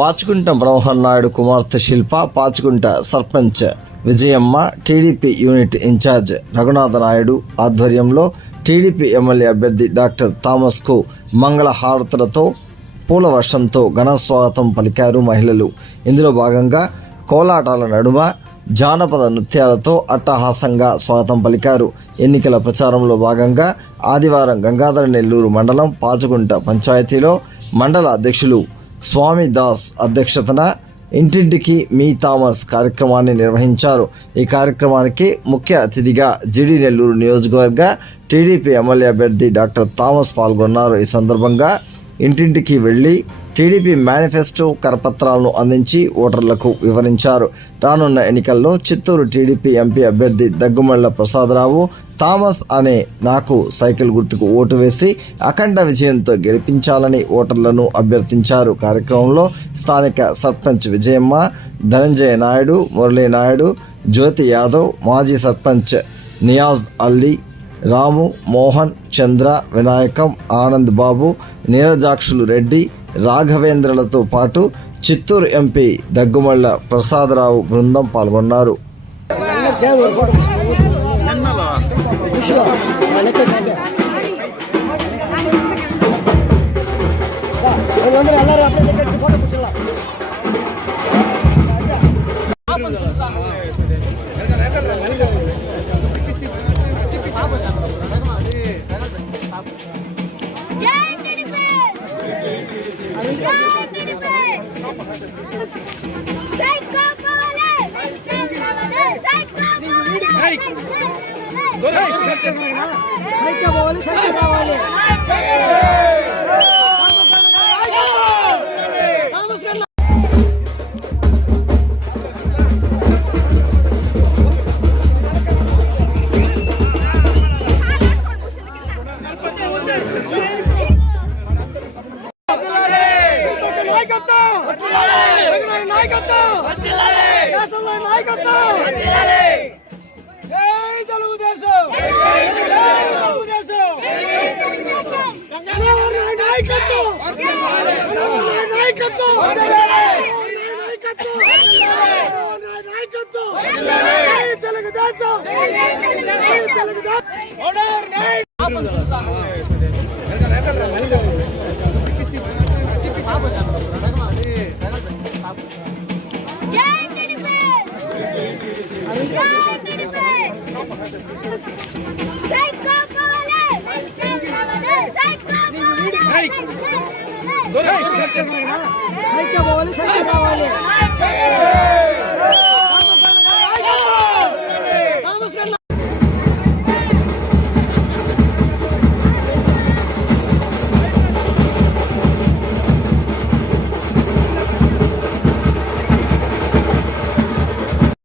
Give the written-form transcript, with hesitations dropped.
పాచుకుంట బ్రహ్మన్ నాయుడు కుమార్తె Shilpa, Pachukunta sarpanch Vijayamma, TDP unit incharge Raghunatha Naidu ఆధ్వర్యంలో TDP MLA అభ్యర్థి డాక్టర్ థామస్కు మంగళ హారతులతో పూల వర్షంతో ఘన స్వాగతం పలికారు మహిళలు. ఇందులో భాగంగా కోలాటాల నడుమ జానపద నృత్యాలతో అట్టహాసంగా స్వాగతం పలికారు. ఎన్నికల ప్రచారంలో భాగంగా ఆదివారం గంగాధర నెల్లూరు మండలం పాచుకుంట పంచాయతీలో మండల అధ్యక్షులు స్వామి దాస్ అధ్యక్షతన ఇంటింటికి మీ థామస్ కార్యక్రమాన్ని నిర్వహించారు. ఈ కార్యక్రమానికి ముఖ్య అతిథిగా జిడి నెల్లూరు నియోజకవర్గ టీడీపీ ఎమ్మెల్యే అభ్యర్థి డాక్టర్ థామస్ పాల్గొన్నారు. ఈ సందర్భంగా ఇంటింటికి వెళ్లి టీడీపీ మేనిఫెస్టో కరపత్రాలను అందించి ఓటర్లకు వివరించారు. రానున్న ఎన్నికల్లో చిత్తూరు టీడీపీ ఎంపీ అభ్యర్థి దగ్గుమళ్ల ప్రసాదరావు థామస్ అనే నాకు సైకిల్ గుర్తుకు ఓటు వేసి అఖండ విజయంతో గెలిపించాలని ఓటర్లను అభ్యర్థించారు. కార్యక్రమంలో స్థానిక సర్పంచ్ విజయమ్మ, ధనంజయ నాయుడు, మురళీ నాయుడు, జ్యోతి యాదవ్, మాజీ సర్పంచ్ నియాజ్ అల్లీ, రాము, మోహన్, చంద్ర, వినాయకం, ఆనంద్ బాబు, నీరజాక్షులు రెడ్డి, రాఘవేంద్రలతో పాటు చిత్తూరు ఎంపీ దగ్గుమళ్ల ప్రసాదరావు బృందం పాల్గొన్నారు. సైకిల్ కావాలి.